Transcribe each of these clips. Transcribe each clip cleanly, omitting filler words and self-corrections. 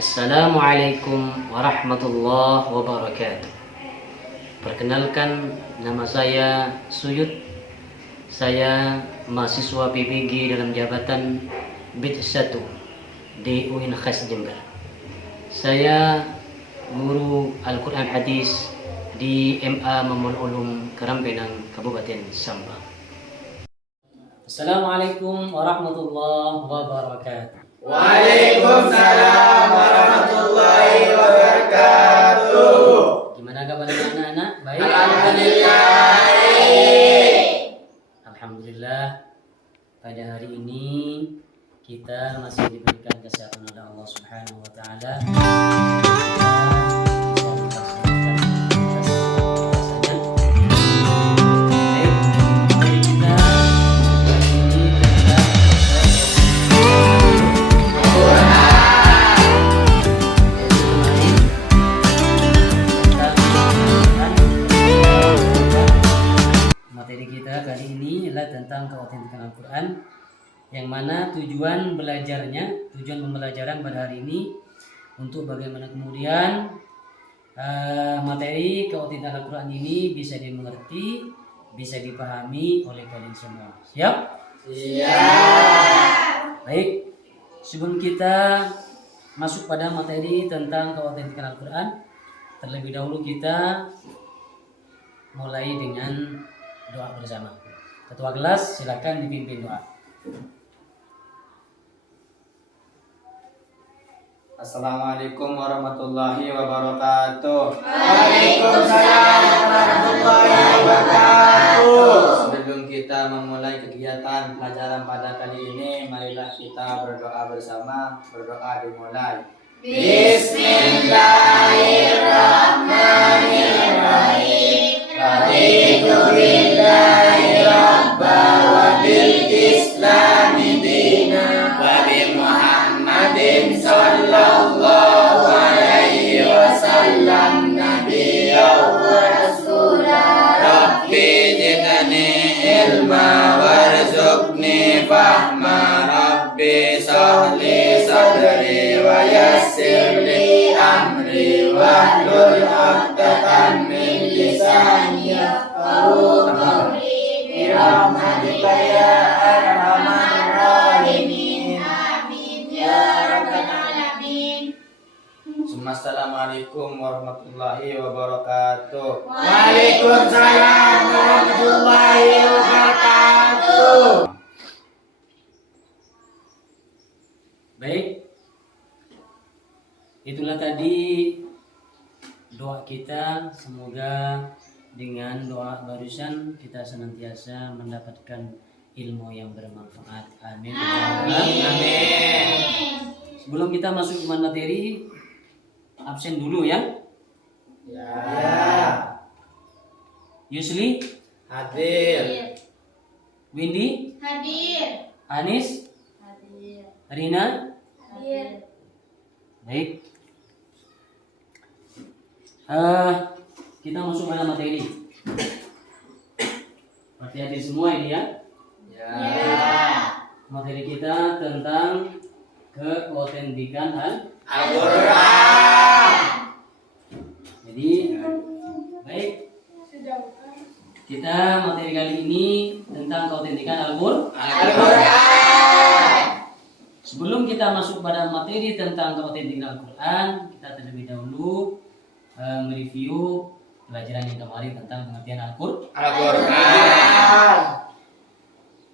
Assalamualaikum warahmatullahi wabarakatuh. Perkenalkan, nama saya Suyut. Saya mahasiswa PPG dalam jabatan BID 1 di UIN Khas Jember. Saya guru Al-Quran Hadis di MA Mamul Ulum Karampenang, Kabupaten Samba. Assalamualaikum warahmatullahi wabarakatuh. Waalaikumsalam warahmatullahi wabarakatuh. Gimana kabarnya anak-anak? Baik? Alhamdulillah. Alhamdulillah. Pada hari ini kita masih diberikan kesehatan oleh Allah Subhanahu wa taala. Materi kita kali ini adalah tentang keautentikan Al-Quran, yang mana tujuan pembelajaran pada hari ini untuk bagaimana kemudian materi keautentikan Al-Quran ini bisa dimengerti, bisa dipahami oleh kalian semua. Siap? Siap. Baik, sebelum kita masuk pada materi tentang keautentikan Al-Quran, terlebih dahulu kita mulai dengan doa bersama. Ketua kelas silakan dipimpin doa. Assalamualaikum warahmatullahi wabarakatuh. Waalaikumsalam warahmatullahi wabarakatuh. Sebelum kita memulai kegiatan pelajaran pada kali ini, marilah kita berdoa bersama. Berdoa dimulai. Bismillahirrahmanirrahim. Raditu billahi rabba wa bil islami dina wa bi Muhammadin sallallahu alaihi wasallam nabiyyan wa rasulah. Rabbi zidni ilma warzuqni fahma. Rabbi sahli sadri wa yassir li amri wahlul 'uqdatam min lisani yafqahu qawli birahmatika ya arhamar rahimin. Amin ya rabbal alamin. Assalamualaikum warahmatullahi wabarakatuh. Waalaikumsalam warahmatullahi wabarakatuh. Baik, itulah tadi doa kita. Semoga dengan doa barusan kita senantiasa mendapatkan ilmu yang bermanfaat. Amin. Amin. Sebelum kita masuk ke materi, absen dulu ya. Ya. Yusli, Hadir. Windy, Hadir. Anis, Hadir. Rina. Hadir. Baik. Kita masuk pada materi. Hati-hati semua ini ya. Ya. Materi kita tentang keautentikan Al-Quran. Jadi, baik. Kita materi kali ini tentang keautentikan Al-Quran. Sebelum kita masuk pada materi tentang keautentikan Al-Quran, kita terlebih dahulu mereview pelajaran yang kemarin tentang pengertian Al-Quran.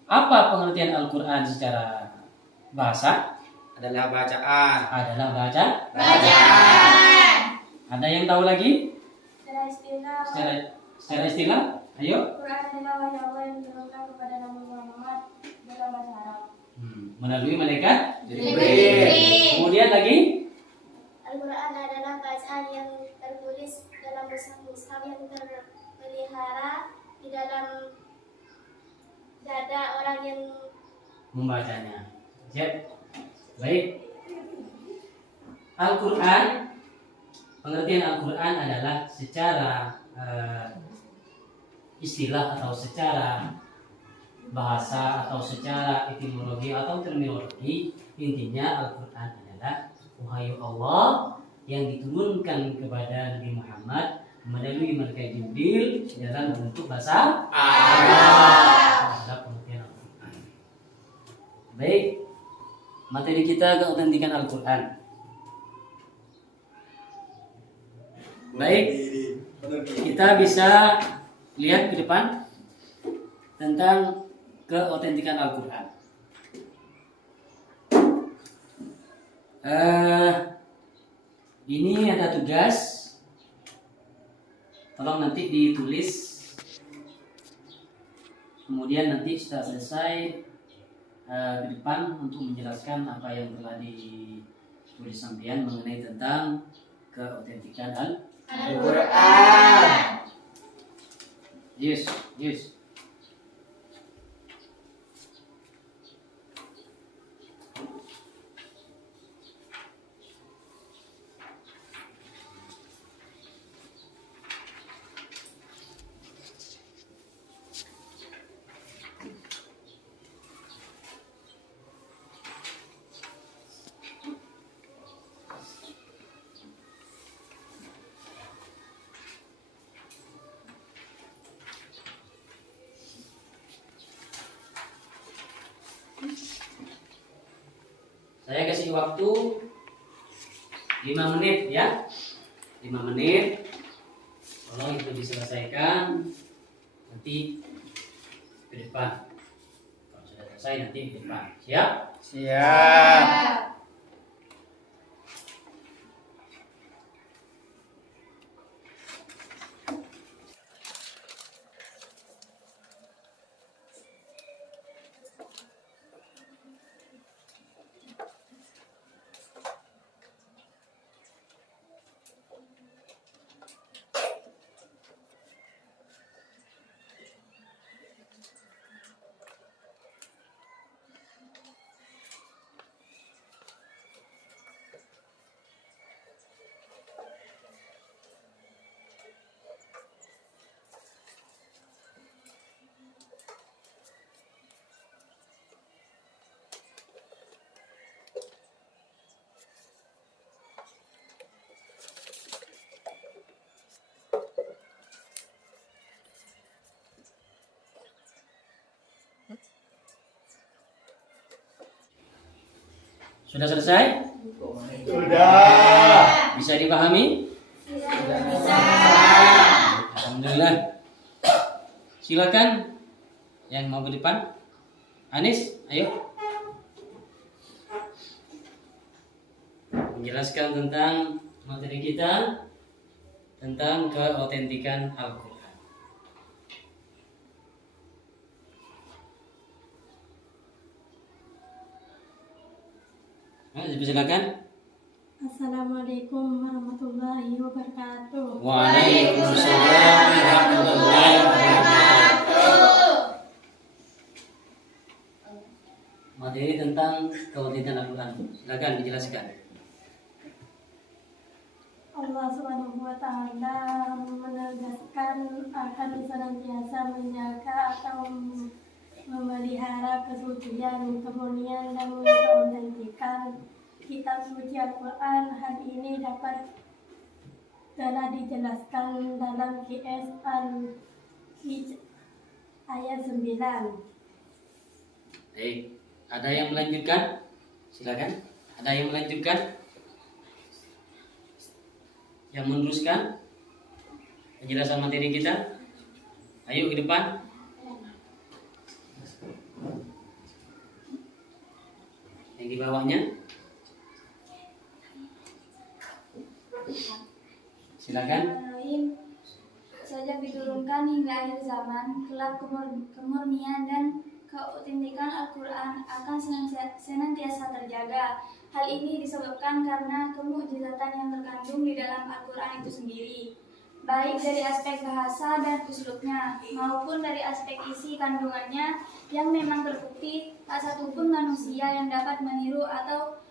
Apa pengertian Al-Quran secara bahasa? Adalah bacaan. Adalah bacaan. Ada yang tahu lagi? Secara istilah, Secara istilah? Ayo. Quran adalah wahyu Allah yang diturunkan kepada Nabi Muhammad dalam bahasa Arab. Melalui malaikat. Jibril. Kemudian lagi? Al-Quran adalah bacaan yang tertulis dalam mushaf yang terpelihara di dalam dada orang yang Membacanya. Siap? Baik. Al-Quran, pengertian Al-Quran adalah secara istilah atau secara bahasa atau secara etimologi atau terminologi, intinya Al-Quran adalah wahyu Allah yang diturunkan kepada Nabi Muhammad melalui malaikat Jibril dalam bentuk bahasa Arab. Ada pengertian Al-Quran. Baik, materi kita keautentikan Al-Quran. Baik, kita bisa lihat ke depan tentang keautentikan Al-Quran. Ini ada tugas. Tolong nanti ditulis. Kemudian nanti setelah selesai ke depan untuk menjelaskan apa yang telah ditulis sampean mengenai tentang keautentikan Al-Quran. Yes. Saya kasih waktu 5 menit ya. 5 menit. Tolong itu diselesaikan nanti ke depan. Kalau sudah selesai nanti ke depan. Siap? Siap. Sudah selesai? Sudah. Bisa dipahami? Bisa. Alhamdulillah. Silakan yang mau ke depan. Anis, ayo. Menjelaskan tentang materi kita tentang keautentikan Al-Quran. Silakan. Assalamualaikum warahmatullahi wabarakatuh. Waalaikumsalam warahmatullahi wabarakatuh. Materi tentang keautentikan Al-Quran. Silakan dijelaskan. Allah Subhanahu wa Ta'ala menegaskan akan senantiasa menjaga atau memelihara kesucian, kemurnian, dan keautentikan kitab suci Al-Quran. Hal ini telah dijelaskan dalam QS Al-Hijj ayat 9. Baik, ada yang melanjutkan? Silakan. Ada yang melanjutkan? Yang meneruskan penjelasan materi kita? Ayo ke depan. Yang di bawahnya. Silakan. Sejak diturunkan hingga akhir zaman, kelak kemurnian dan keautentikan Al-Quran akan senantiasa terjaga. Hal ini disebabkan karena kemukjizatan yang terkandung di dalam Al-Quran itu sendiri, baik dari aspek bahasa dan uslubnya, maupun dari aspek isi kandungannya yang memang terbukti tak satupun manusia yang dapat meniru atau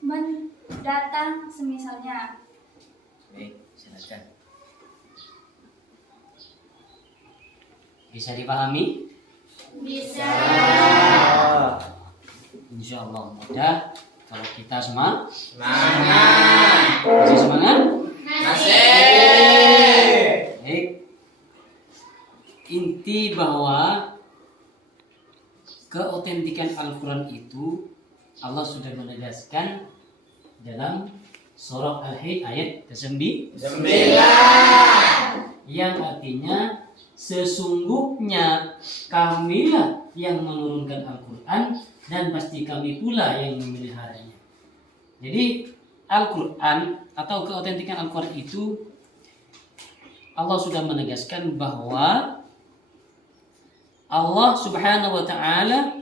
mendatang semisalnya. Baik, silakan. Bisa dipahami? Bisa. Insya Allah mudah. Kalau kita semua Semangat. masih semangat? Masih. Baik. Inti bahwa keautentikan Al-Quran itu Allah sudah menegaskan dalam surah Al-Hijr ayat ke-9 yang artinya sesungguhnya kamilah yang menurunkan Al-Quran dan pasti kami pula yang memeliharanya. Jadi Al-Quran atau keautentikan Al-Quran itu Allah sudah menegaskan bahwa Allah Subhanahu wa Ta'ala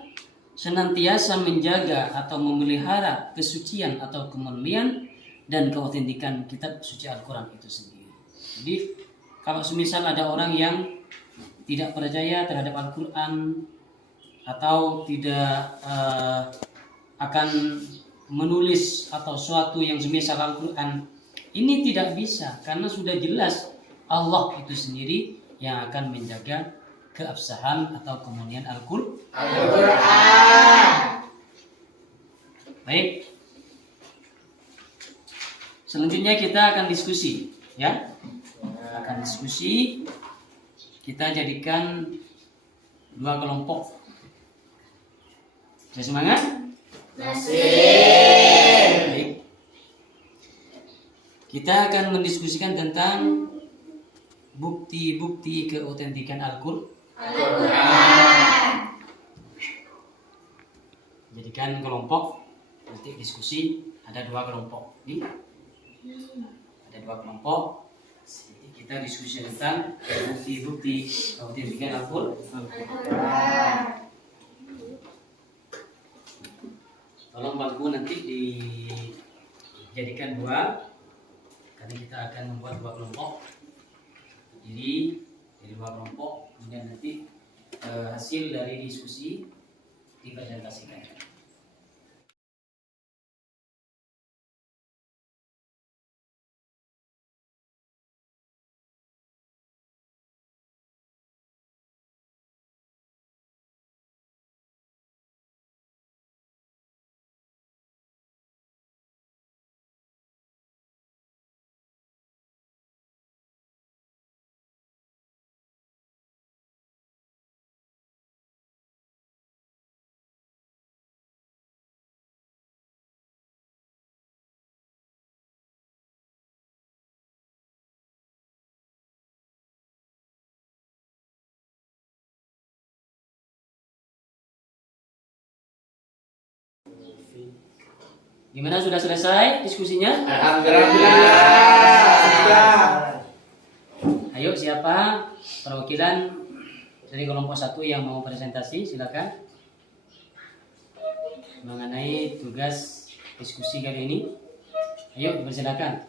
senantiasa menjaga atau memelihara kesucian atau kemurnian dan keautentikan kitab suci Al-Quran itu sendiri. Jadi kalau semisal ada orang yang tidak percaya terhadap Al-Quran atau tidak akan menulis atau suatu yang semisal Al-Quran, ini tidak bisa karena sudah jelas Allah itu sendiri yang akan menjaga keabsahan atau kemurnian Al-Quran. Baik. Selanjutnya kita akan diskusi, ya. Akan diskusi. Kita jadikan 2 kelompok. Saya semangat? Baik. Kita akan mendiskusikan tentang bukti-bukti keautentikan Al-Quran. Jadikan kelompok, nanti diskusi ada 2 kelompok. Ini ada 2 kelompok. Jadi kita diskusi tentang bukti-bukti keautentikan Al-Quran. Tolong bangku nanti dijadikan 2 karena kita akan membuat 2 kelompok. Jadi dari 2 kelompok, kemudian nanti hasil dari diskusi dipresentasikan. Gimana, sudah selesai diskusinya? Alhamdulillah. Ayo, siapa perwakilan dari kelompok 1 yang mau presentasi, silakan. Mengenai tugas diskusi kali ini. Ayo, dipersilakan.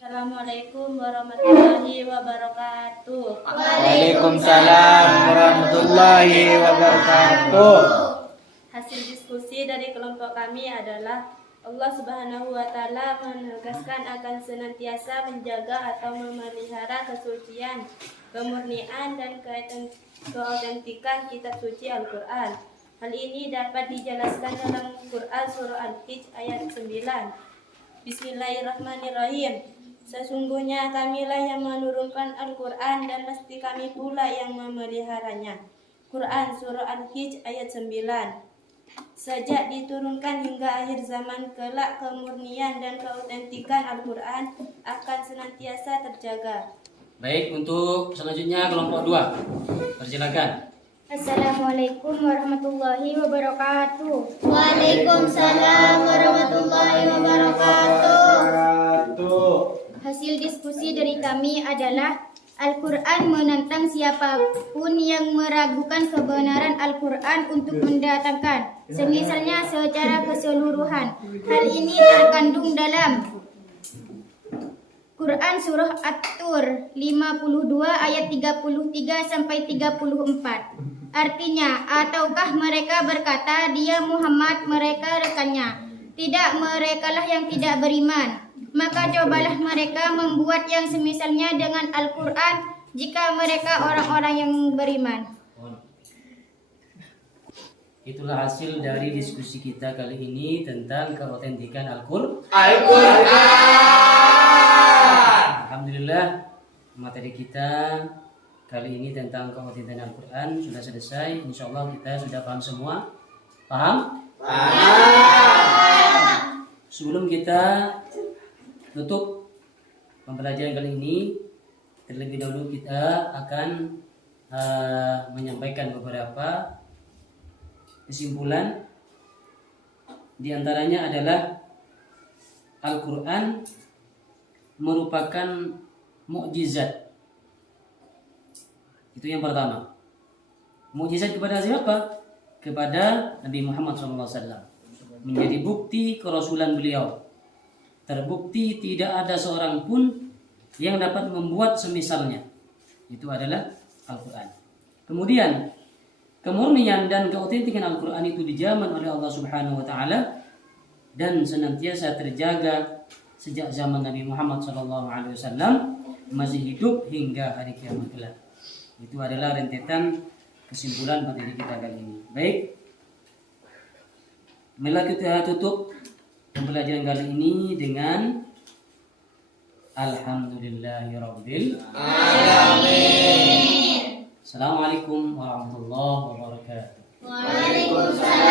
Assalamualaikum warahmatullahi wabarakatuh. Waalaikumsalam warahmatullahi wabarakatuh. Hasil diskusi dari kelompok kami adalah Allah Subhanahu wa Ta'ala menegaskan akan senantiasa menjaga atau memelihara kesucian, kemurnian, dan keautentikan kitab suci Al-Quran. Hal ini dapat dijelaskan dalam Quran surah Al-Hijr ayat 9. Bismillahirrahmanirrahim. Sesungguhnya kamilah yang menurunkan Al-Quran dan pasti kami pula yang memeliharanya. Quran surah Al-Hijr ayat 9. Sejak diturunkan hingga akhir zaman kelak, kemurnian dan keautentikan Al-Quran akan senantiasa terjaga. Baik, untuk selanjutnya kelompok 2. Persilakan. Assalamualaikum warahmatullahi wabarakatuh. Waalaikumsalam warahmatullahi wabarakatuh. Hasil diskusi dari kami adalah Al-Quran menantang siapapun yang meragukan kebenaran Al-Quran untuk mendatangkan, semisalnya secara keseluruhan. Hal ini terkandung dalam Quran surah At-Tur 52 ayat 33 sampai 34. Artinya, ataukah mereka berkata dia Muhammad, mereka rekannya? Tidak, merekalah yang tidak beriman. Maka cobalah mereka membuat yang semisalnya dengan Al-Quran jika mereka orang-orang yang beriman. Itulah hasil dari diskusi kita kali ini tentang keautentikan Al-Qur'an. Alhamdulillah, materi kita kali ini tentang keautentikan Al-Qur'an sudah selesai. Insyaallah kita sudah paham semua. Paham? Sebelum kita tutup pembelajaran kali ini, terlebih dahulu kita akan menyampaikan beberapa kesimpulan. Di antaranya adalah Al-Quran merupakan mukjizat. Itu yang pertama. Mukjizat kepada siapa? Kepada Nabi Muhammad SAW. Menjadi bukti kerasulan beliau. Terbukti tidak ada seorang pun yang dapat membuat semisalnya. Itu adalah Al-Quran. Kemudian kemurnian dan keautentikan Al-Quran itu dijamin oleh Allah Subhanahu wa taala dan senantiasa terjaga sejak zaman Nabi Muhammad SAW masih hidup hingga hari kiamat kelak. Itu adalah rentetan kesimpulan materi kita kali ini. Baik. Mari kita tutup pembelajaran kali ini dengan Alhamdulillahirabbil alamin. Assalamualaikum warahmatullahi wabarakatuh. Waalaikumsalam.